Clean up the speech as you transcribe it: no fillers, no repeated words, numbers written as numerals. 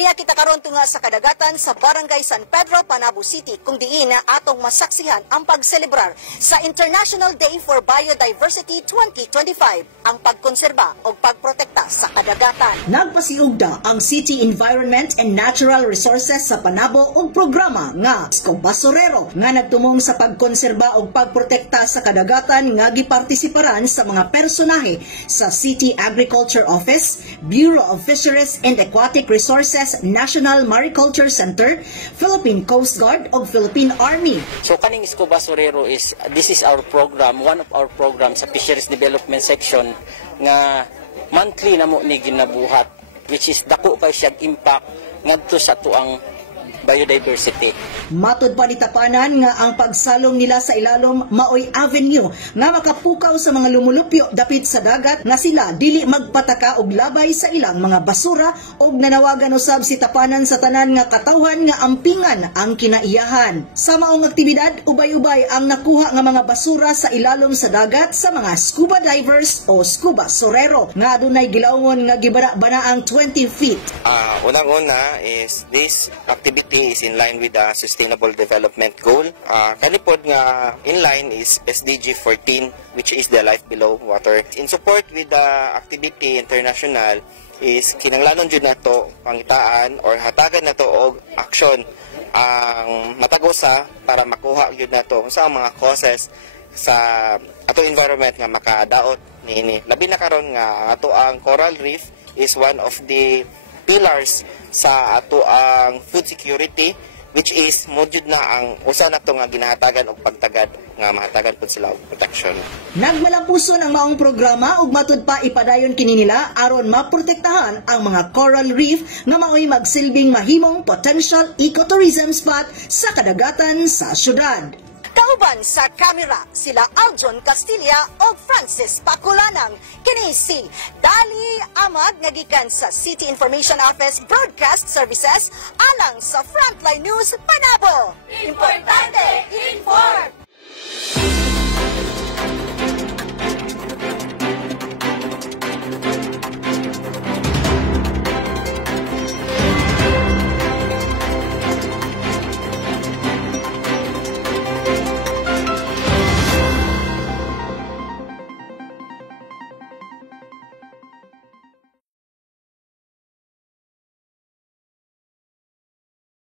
Aniya kita karon tunga sa kadagatan sa Barangay San Pedro, Panabo City, kung diin na atong masaksihan ang pagselebrar sa International Day for Biodiversity 2025, ang pagkonserba o pagprotekta sa kadagatan. Nagpasiugda ang City Environment and Natural Resources sa Panabo og programa nga Basurero nga nagtumong sa pagkonserba o pagprotekta sa kadagatan nga gipartisiparan sa mga personahe sa City Agriculture Office, Bureau of Fisheries and Aquatic Resources, National Mariculture Center, Philippine Coast Guard o Philippine Army. So kaning Isko Basurero this is our program, one of our programs sa Fisheries Development Section nga monthly na mo ni ginabuhat, which is dako kay siya impact ngadto sa tuang biodiversity. Matod pa ni Tapanan nga ang pagsalong nila sa ilalom maoy avenue nga makapukaw sa mga lumulupyo dapit sa dagat nga sila dili magpataka og labay sa ilang mga basura og nanawagan usab si Tapanan sa tanan nga katawhan nga ampingan ang kinaiyahan. Sa maong aktibidad, ubay-ubay ang nakuha nga mga basura sa ilalom sa dagat sa mga scuba divers o scuba surero nga adunay gilawon nga gibana-bana ang 20 feet. Unang-una is this activity is in line with the Sustainable Development Goal. Kanipod nga in line is SDG 14, which is the life below water. In support with the activity international is kinanglanon jud nato pangitaan or hatagan nato og action ang matagosa para makuha jud nato sa mga causes sa ato environment nga makadaot niini. Labi na karon nga ato ang coral reef is one of the pillars sa ato ang food security, which is modjud na ang usa nato nga ginahatagan og pagtagad nga mahatagan pud sila og protection. Nagmalampuson ang maong programa ug matud pa ipadayon kini nila aron maprotektahan ang mga coral reef nga maoy magsilbing mahimong potential ecotourism spot sa kadagatan sa syudad. Kauban sa kamera sila Aljon Castilla o Francis Paculanang. Kini si Dali Amag nagikan sa City Information Office Broadcast Services alang sa Frontline News Panabo. Importante, inform!